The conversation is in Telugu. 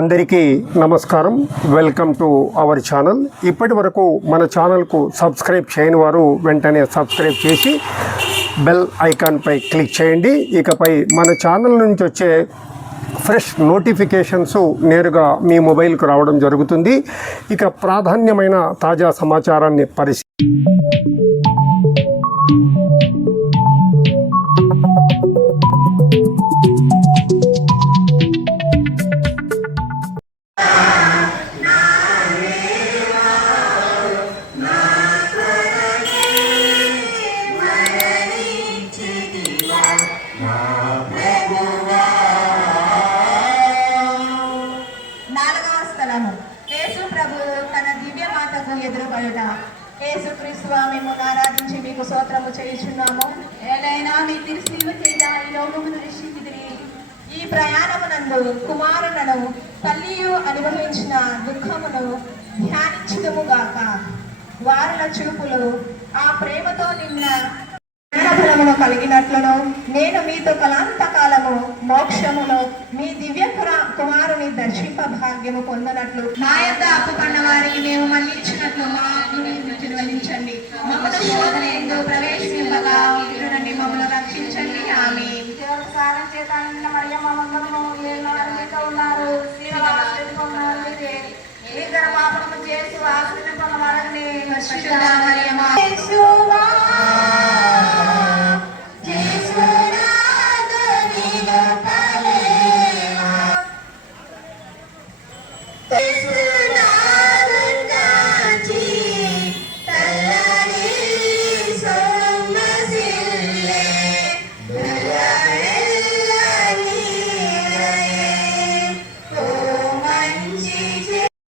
అందరికీ నమస్కారం. Welcome to our channel. ఇప్పటి వరకు మన ఛానల్కు సబ్స్క్రైబ్ చేయని వారు వెంటనే సబ్స్క్రైబ్ చేసి బెల్ ఐకాన్పై క్లిక్ చేయండి. ఇకపై మన ఛానల్ నుంచి వచ్చే ఫ్రెష్ నోటిఫికేషన్స్ నేరుగా మీ మొబైల్కు రావడం జరుగుతుంది. ఇక ప్రాధాన్యమైన తాజా సమాచారాన్ని ఎదురుపడుట. యేసుక్రీస్తు మేము ఆరాధించి మీకు స్తోత్రము చేయుచున్నాము. ఏలైనా మీ తిరుసిలువ చేత ఈ లోకమును రక్షించితిరి. ఈ ప్రయాణమునందు కుమారులను తల్లియు అనుభవించిన దుఃఖమును ధ్యానించుదుముగాక. వారుల చూపులు ఆ ప్రేమతో నిన్న ఫలమును కలిగినట్లును నేను మీతో కలాంతకాలము మోక్షమును మీ దివ్య కుమారుని దర్శింప భాగ్యము పొందనట్లు నా యొద్ద అప్పుపడిన వారికి మేము మళ్ళించినట్లు మా ఆత్మని నిర్వహించండి. మమ్మల్ని శోధన ఎందు ప్రవేశింపగా నుండి మమ్మల్ని రక్షించండి. ఆమేన్. సారం చేత ఉన్నారు పాపము చేసి ఆశ్రయింప వారిని